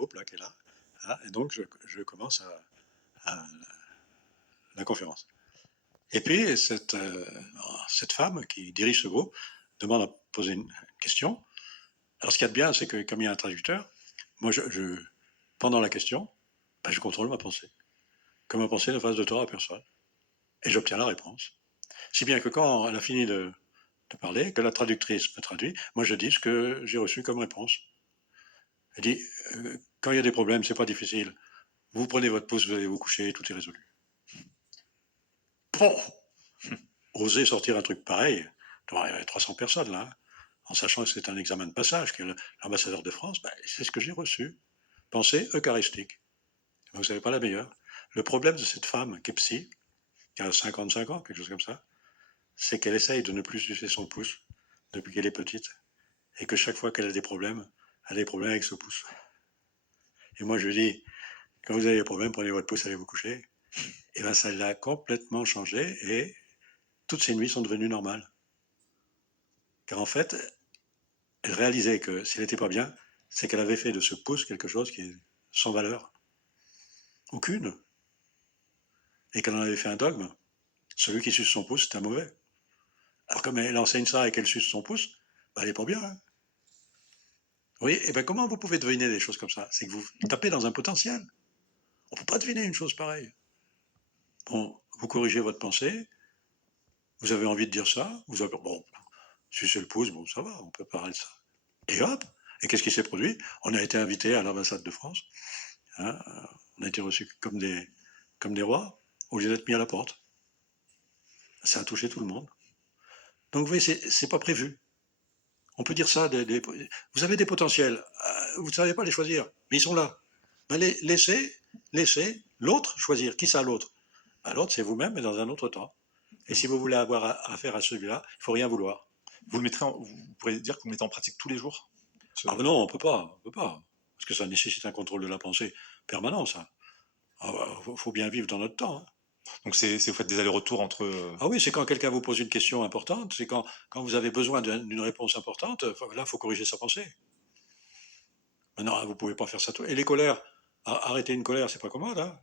groupe là qui est là, hein, et donc je commence la conférence. Et puis cette femme qui dirige ce groupe demande à poser une question. Alors ce qu'il y a de bien, c'est que comme il y a un traducteur, moi pendant la question, ben, je contrôle ma pensée. Que ma pensée ne fasse de tort à personne. Et j'obtiens la réponse. Si bien que quand elle a fini de parler, que la traductrice me traduit, moi je dis ce que j'ai reçu comme réponse. Elle dit, quand il y a des problèmes, c'est pas difficile. Vous prenez votre pouce, vous allez vous coucher, tout est résolu. Bon, oser sortir un truc pareil, il y avait 300 personnes là, en sachant que c'est un examen de passage, que l'ambassadeur de France, ben, c'est ce que j'ai reçu. Pensée eucharistique. Vous savez pas la meilleure. Le problème de cette femme qui est psy, qui a 55 ans, quelque chose comme ça, c'est qu'elle essaye de ne plus sucer son pouce depuis qu'elle est petite, et que chaque fois qu'elle a des problèmes, elle a des problèmes avec ce pouce. Et moi je lui dis, quand vous avez des problèmes, prenez votre pouce, allez vous coucher. Et bien ça l'a complètement changé, et toutes ses nuits sont devenues normales. Car en fait, elle réalisait que s'il n'était pas bien, c'est qu'elle avait fait de ce pouce quelque chose qui est sans valeur. Aucune. Et qu'elle en avait fait un dogme. Celui qui suce son pouce, c'est un mauvais. Alors comme elle enseigne ça et qu'elle suce son pouce, ben, elle n'est pas bien. Hein. Oui, et ben comment vous pouvez deviner des choses comme ça? C'est que vous tapez dans un potentiel. On ne peut pas deviner une chose pareille. Bon, vous corrigez votre pensée, vous avez envie de dire ça, vous avez, bon, sucer le pouce, bon, ça va, on peut parler de ça. Et hop, et qu'est-ce qui s'est produit? On a été invité à l'ambassade de France, hein, on a été reçus comme des rois, au lieu d'être mis à la porte. Ça a touché tout le monde. Donc vous voyez, c'est pas prévu. On peut dire ça, vous avez des potentiels, vous ne savez pas les choisir, mais ils sont là. Ben laissez l'autre choisir. Qui ça l'autre? Ben, l'autre, c'est vous-même, mais dans un autre temps. Et si vous voulez avoir affaire à celui-là, il ne faut rien vouloir. Vous pourriez dire que vous le mettez en pratique tous les jours? Ah ben non, on peut pas. Parce que ça nécessite un contrôle de la pensée permanent, ça. Ah, faut bien vivre dans notre temps. Hein. Donc vous faites des allers-retours entre... Ah oui, c'est quand quelqu'un vous pose une question importante, c'est quand vous avez besoin d'une réponse importante, là, il faut corriger sa pensée. Maintenant, vous ne pouvez pas faire ça tout. Et les colères, arrêter une colère, c'est pas commode. Hein.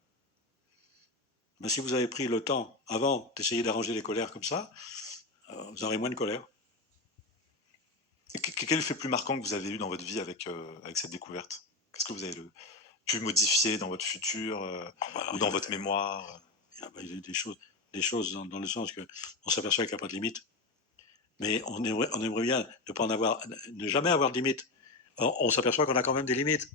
Mais si vous avez pris le temps avant d'essayer d'arranger les colères comme ça, vous aurez moins de colère. Quel est le fait plus marquant que vous avez eu dans votre vie avec cette découverte? Qu'est-ce que vous avez pu modifier dans votre futur ou dans votre mémoire? Il y a des choses dans le sens que on s'aperçoit qu'il n'y a pas de limite. Mais on aimerait bien ne jamais avoir de limite. On s'aperçoit qu'on a quand même des limites.